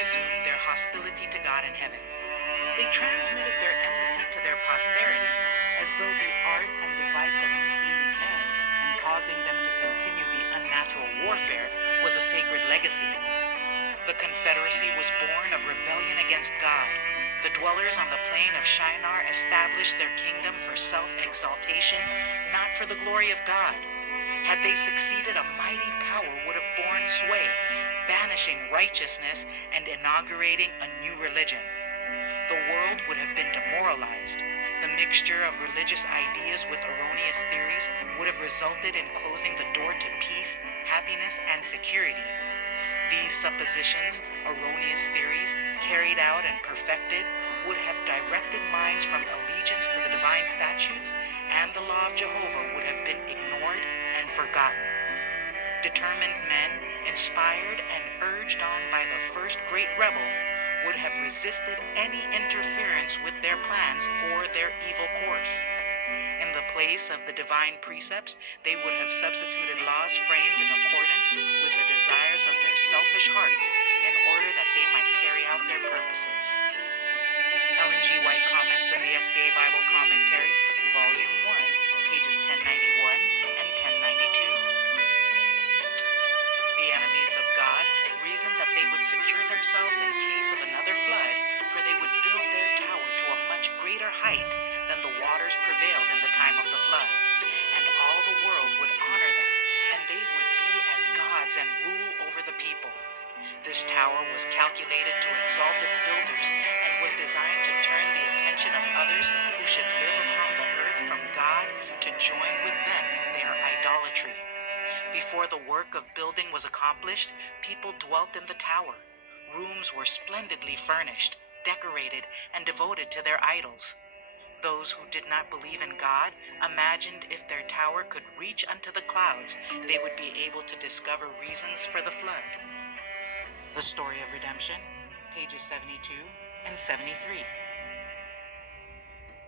resumed their hostility to God in heaven. They transmitted their enmity to their posterity as though the art and device of misleading men and causing them to continue the unnatural warfare was a sacred legacy. The Confederacy was born of rebellion against God. The dwellers on the plain of Shinar established their kingdom for self-exaltation, not for the glory of God. Had they succeeded, a mighty power would have borne sway, banishing righteousness and inaugurating a new religion. The world would have been demoralized. The mixture of religious ideas with erroneous theories would have resulted in closing the door to peace, happiness, and security. These suppositions, erroneous theories, carried out and perfected, would have directed minds from allegiance to the divine statutes, and the law of Jehovah would have been ignored and forgotten. Determined men, inspired and urged on by the first great rebel, would have resisted any interference with their plans or their evil course. In the place of the divine precepts, they would have substituted laws framed in accordance with the desires of their selfish hearts in order that they might carry out their purposes. Ellen G. White comments in the SDA Bible Commentary, Volume 1, pages 1091 and 1092. The enemies of God reasoned that they would secure themselves in case of another flood, for they would build their tower to a much greater height than the waters prevailed in the time of the flood, and all the world would honor them, and they would be as gods and rule over the people. This tower was calculated to exalt its builders, and was designed to turn the attention of others who should live upon the earth from God to join with them in their idolatry. Before the work of building was accomplished, people dwelt in the tower. Rooms were splendidly furnished, decorated, and devoted to their idols. Those who did not believe in God imagined if their tower could reach unto the clouds, they would be able to discover reasons for the flood. The Story of Redemption, pages 72 and 73.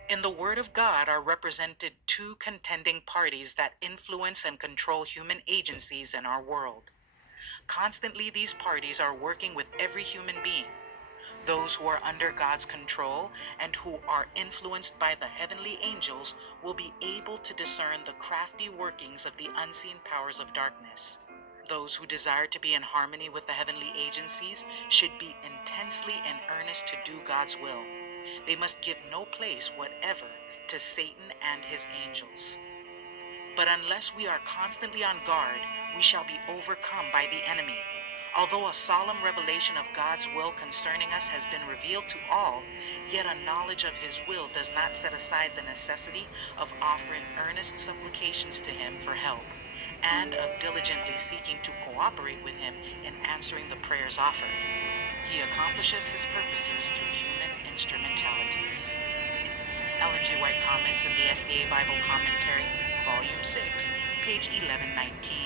In the Word of God are represented two contending parties that influence and control human agencies in our world. Constantly, these parties are working with every human being. Those who are under God's control and who are influenced by the heavenly angels will be able to discern the crafty workings of the unseen powers of darkness. Those who desire to be in harmony with the heavenly agencies should be intensely in earnest to do God's will. They must give no place whatever to Satan and his angels. But unless we are constantly on guard, we shall be overcome by the enemy. Although a solemn revelation of God's will concerning us has been revealed to all, yet a knowledge of his will does not set aside the necessity of offering earnest supplications to him for help, and of diligently seeking to cooperate with him in answering the prayers offered. He accomplishes his purposes through human instrumentalities. Ellen G. White comments in the SDA Bible Commentary, Volume 6, page 1119.